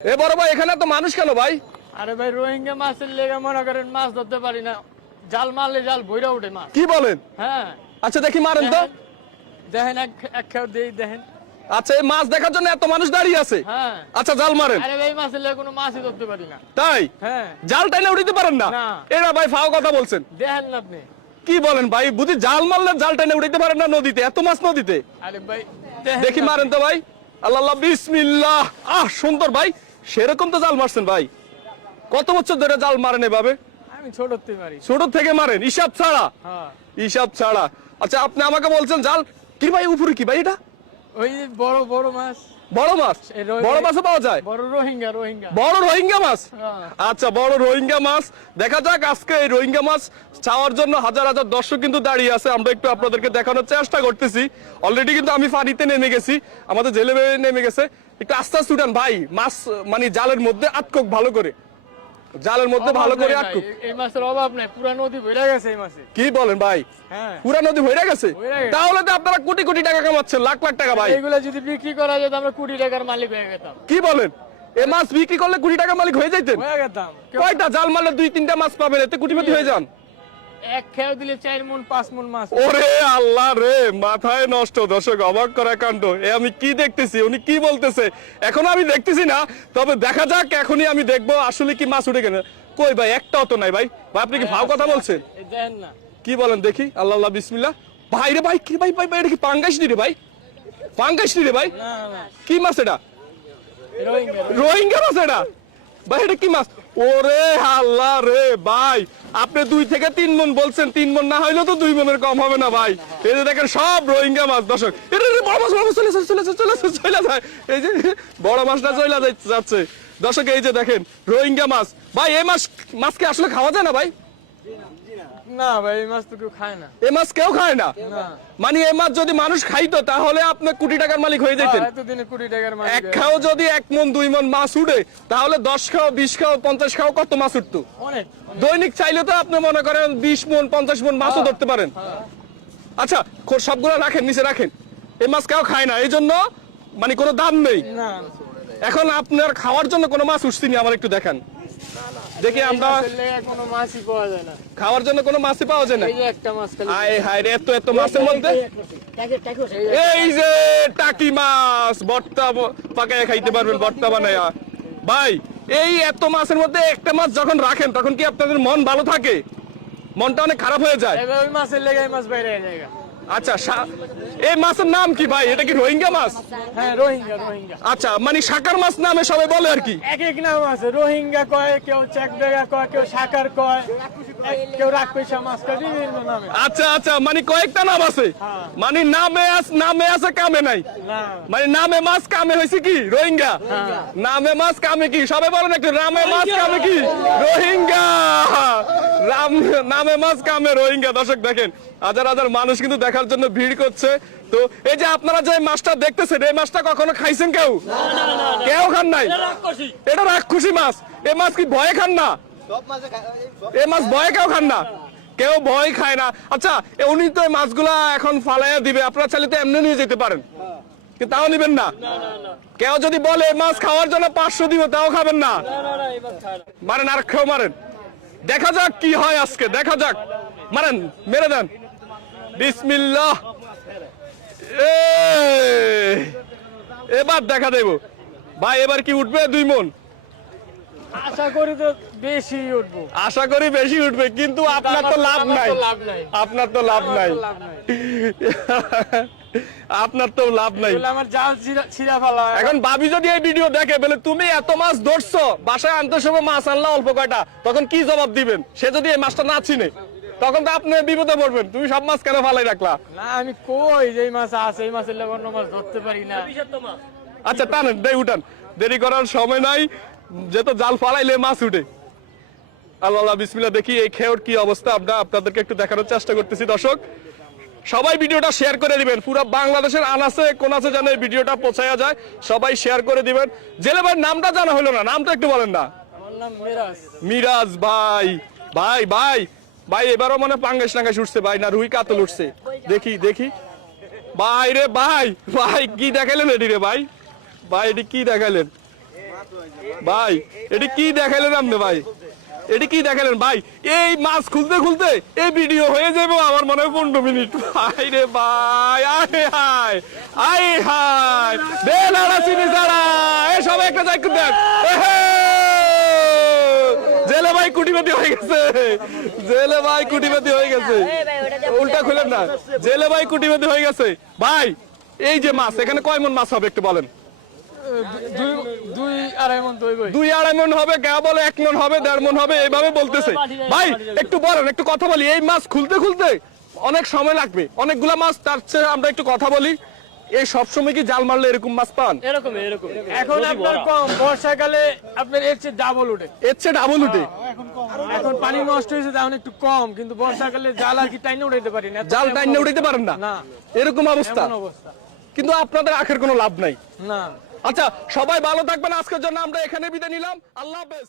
এ বড় ভাই এখানে তো মানুষ কেন ভাই? আরে ভাই রোহিঙ্গা মাছের লেগে মনে করেন মাছ ধরতে পারি না, জাল মারলে জাল ভইরা উঠে মাছ। কি বলেন? হ্যাঁ আচ্ছা দেখি মারেন তো। দেখেন এক খেউ দেই দেখেন। আচ্ছা এই মাছ দেখার জন্য এত মানুষ দাঁড়িয়ে আছে? হ্যাঁ। আচ্ছা জাল মারেন। আরে ভাই মাছের লেগে কোনো মাছই ধরতে পারি না। তাই? হ্যাঁ। জাল টাইনে উঠাতে পারেন না? না। এরা ভাই ফাও কথা বলছেন। দেখেন না আপনি। কি বলেন ভাই? বুঝি জাল মারলে জাল টাইনে উঠাতে পারেন না নদীতে? এত মাছ নদীতে? আরে ভাই দেখি মারেন তো ভাই। আল্লাহ আল্লাহ বিসমিল্লাহ। আহ সুন্দর ভাই, সেরকম তো জাল মারছেন ভাই। কত বছর ধরে জাল মারেন এভাবে? আমি ছোট থেকে মারি। ছোট থেকে মারেন হিসাব ছাড়া? হ্যাঁ। হিসাব ছাড়া। আচ্ছা আপনি আমাকে বলছেন জাল কি ভাই? উপরে কি ভাই এটা? ওই বড় বড় মাছ। বড় মাছ? বড় মাছও পাওয়া যায়? বড় রোহিঙ্গা রোহিঙ্গা। বড় রোহিঙ্গা মাছ? হ্যাঁ। আচ্ছা বড় রোহিঙ্গা মাছ। দেখা যাক আজকে এই রোহিঙ্গা মাছ চাওয়ার জন্য হাজার হাজার দর্শক কিন্তু দাঁড়িয়ে আছে। আমরা একটু আপনাদেরকে দেখানোর চেষ্টা করতেছি। অলরেডি কিন্তু আমি পানিতে নেমে গেছি, আমাদের জেলে নেমে গেছে। একটু আস্তে আস্তে উঠান ভাই, মাছ মানে জালের মধ্যে আটকক ভালো করে, জালের মধ্যে ভালো করে আটকুক। এই মাছের অভাব নাই, পুরা নদী ভরে গেছে এই মাছে। কি বলেন ভাই? হ্যাঁ। পুরা নদী ভরে গেছে? তাহলে তো আপনারা কোটি কোটি টাকা কামাচ্ছেন, লাখ লাখ টাকা ভাই। এগুলা যদি বিক্রি করা যেত আমরা কোটি টাকার মালিক হয়ে যেতাম। কি বলেন? এই মাছ বিক্রি করলে কোটি টাকা মালিক হয়ে যাইতেন? হয়ে যেতাম। কয়টা জাল মারলে 2-3টা মাছ পাবেন, এতে কোটিপতি হয়ে যান। এক খেয়ে দিলে 4 মণ 5 মণ মাছ। ওরে আল্লাহ রে, মাথায় নষ্ট। দর্শক অবাক করা কাণ্ড। এ আমি কি দেখতেছি, উনি কি বলতেছে এখনো আমি দেখতেছি না, তবে দেখা যাক। এখনই আমি দেখবো আসলে কি মাছ উঠে গেছে। কই ভাই একটাও তো নাই ভাই। ভাই আপনি কি ভাও কথা বলছেন? দেন না। কি বলেন দেখি? আল্লাহ আল্লাহ বিসমিল্লাহ। ভাই রে ভাই, কি ভাই ভাই এটা কি পাঙ্গাস নি রে ভাই? পাঙ্গাস নি রে ভাই? না না কি মাছ এটা? রোহিঙ্গা। রোহিঙ্গা মাছ এটা? ভাই এটা কি মাছ? ওরে আল্লাহ রে ভাই, আপনি 2 থেকে 3 মণ বলছেন, 3 মণ না হইলেও তো 2 মণের কম হবে না ভাই। এই যে দেখেন সব রোহিঙ্গা মাছ। দর্শক এটা বড় মাছ, বড় মাছ চলে যায়। এই যে বড় মাছটা চলে যাচ্ছে। দর্শক এই যে দেখেন রোহিঙ্গা মাছ। ভাই এই মাছকে আসলে খাওয়া যায় না ভাই? না ভাই এই মাছ তো কেউ খায় না। এই মাছ কেউ খায় না? না। মানে এই মাছ যদি মানুষ খাইতো তাহলে আপনি কোটি টাকার মালিক হয়ে যেতেন। এতদিনে কোটি টাকার মালিক। এক খাও যদি 1 মণ 2 মণ মাছ উঠে, তাহলে 10 খাও 20 খাও 50 খাও কত মাছ উঠতো? অনেক। দৈনিক চাইলে তো আপনি মনে করেন 20 মণ 50 মণ মাছও ধরতে পারেন। আচ্ছা সবগুলো রাখেন, নিচে রাখেন। এই মাছ কেউ খায় না, এই জন্য মানে কোনো দাম নেই। না। এখন আপনার খাওয়ার জন্য কোনো মাছ উঠছিনি আমার একটু দেখান দেখি। আমরা কোনো মাছই পাওয়া যায় না, খাওয়ার জন্য কোনো মাছই পাওয়া যায় না। এই যে একটা মাছ খালি। আয় হায় রে, এত মাছের মধ্যে এই যে টাকি মাছ, ভর্তা পাকায় খাইতে পারবেন, ভর্তা বানায়া। ভাই এই এত মাছের মধ্যে একটা মাছ যখন রাখেন তখন কি আপনাদের মন ভালো থাকে? মনটা অনেক খারাপ হয়ে যায়। এবার ওই মাছের লেগে এই মাছ বাইরে যায়। আচ্ছা এই মাছের নাম কি ভাই? এটা কি রোহিঙ্গা মাছ? হ্যাঁ রোহিঙ্গা রোহিঙ্গা। আচ্ছা মানে সাকার মাছ নামে সবাই বলে আর কি? এক এক নাম আছে, রোহিঙ্গা কয়, কেউ চেকডেগা কয়, কেউ সাকার কয়, কেউ রাগপেশা মাছ কয়, বিভিন্ন নামে। আচ্ছা আচ্ছা মানে কয়েকটা নাম আছে। মানে নামে আছে কামে নাই। না মানে নামে মাছ কামে হয়েছে কি রোহিঙ্গা? নামে মাছ কামে কি? সবাই বলেন একটু, নামে মাছ কামে কি রোহিঙ্গা। নামে মাছ কামে রোহিঙ্গা। দর্শক দেখেন হাজার হাজার মানুষ কিন্তু দেখার জন্য ভিড় করছে। তো এই যে আপনারা যে মাছটা দেখতেছেন, এই মাছটা কখনো খাইছেন কেউ? কেউ খান নাই? এটা রাক্ষসী মাছ। এই মাছ কি ভয়ে খান না? এই মাছ ভয়ে কেউ খান না? কেউ ভয় খায় না। আচ্ছা উনি তো এই মাছগুলা এখন ফালাইয়া দিবে, আপনারা চাইলে তো এমনি নিয়ে যেতে পারেন, কিন্তু তাও নিবেন না। কেউ যদি বলে মাছ খাওয়ার জন্য 500 দিব, তাও খাবেন না? মারেন আর কেউ মারেন, দেখা যাক কি হয় আজকে, দেখা যাক। মারেন, মেরে দেন। বিসমিল্লাহ। এবার দেখা দেব ভাই, এবার কি উঠবে 2 মণ? আশা করি তো বেশি উঠবো। আশা করি বেশি উঠবে, কিন্তু আপনার তো লাভ নাই। আপনার তো লাভ নাই। আপনার তো লাভ নাই। আমার জাল ছিঁড়া ফেলা। এখন ভাবি যদি এই ভিডিও দেখে বলে তুমি এত মাছ ধরছো, বাসায় আনতে সময় মাছ আনলা অল্প কয়টা, তখন কি জবাব দিবেন? সে যদি এই মাছটা না চিনে তখন তো আপনি বিপদে পড়বেন। তুমি সব মাছ কেন ফালাই রাখলা? না আমি কই যে এই মাছ আছে, এই মাছের লেগে অন্য মাছ ধরতে পারি না। আচ্ছা টানেন, দেই উঠান, দেরি করার সময় নাই, যেহেতু জাল ফালাইলে মাছ উঠে। আল্লাহ বিসমিল্লাহ। দেখি এই খেওর কি অবস্থা, আমরা আপনাদেরকে একটু দেখানোর চেষ্টা করতেছি। দর্শক সবাই ভিডিওটা শেয়ার করে দিবেন, পুরো বাংলাদেশের আনাচে কোনাচে যেন এই ভিডিওটা পৌঁছায়া যায়। সবাই শেয়ার করে দিবেন। জেলে ভাইয়ের নামটা জানা হলো না, নামটা একটু বলেন না। আমার নাম মিরাজ। মিরাজ ভাই। ভাই ভাই ভাই এবারও মনে পাঙ্গাস টাঙ্গাস উঠছে ভাই, না রুই কাতল উঠছে? দেখি দেখি ভাই রে ভাই, ভাই কি দেখালেন এটি রে ভাই? ভাই এটি কি দেখালেন? ভাই এটি কি দেখাইলেন আপনি ভাই, এটি কি দেখালেন ভাই? এই মাছ খুলতে খুলতে এই ভিডিও হয়ে যাবে আমার মনে হয় 15 মিনিট। ভাই রে ভাই, আয় হায় আয় হায়, বেলাড়া চিনি ছাড়া এ সবাই একটা যাই দেখ। জেলে ভাই কুটিপতি হয়ে গেছে, জেলে ভাই কুটিপতি হয়ে গেছে। উল্টা খুলেন না, জেলে ভাই কুটিপতি হয়ে গেছে। ভাই এই যে মাছ, এখানে কয় মন মাছ হবে একটু বলেন? 2-2.5 মণ দইব। 2-2.5 মণ হবে, কেউ বলে 1 মণ হবে, 1.5 মণ হবে, এইভাবে বলতেছে। ভাই একটু বলেন, একটু কথা বলি। এই মাছ খুলতে খুলতে অনেক সময় লাগবে, অনেকগুলা মাছ, তার চেয়ে আমরা একটু কথা বলি। এই সবসময় কি জাল মারলে এরকম মাছ পান? এরকম এখন আপনার কম, বর্ষাকালে আপনার এর চেয়ে ডাবল উঠে। এর চেয়ে ডাবল উঠে। এখন পানি নষ্ট হয়েছে তখন একটু কম, কিন্তু বর্ষাকালে জাল আর কি টাইনে উঠাইতে পারি না। জাল টাইনে উঠাইতে পারেন না, না এরকম অবস্থা। এমন অবস্থা। কিন্তু আপনাদের আখের কোনো লাভ নাই। না। আচ্ছা সবাই ভালো থাকবেন, আজকের জন্য আমরা এখানে বিদায় নিলাম, আল্লাহ হাফেজ।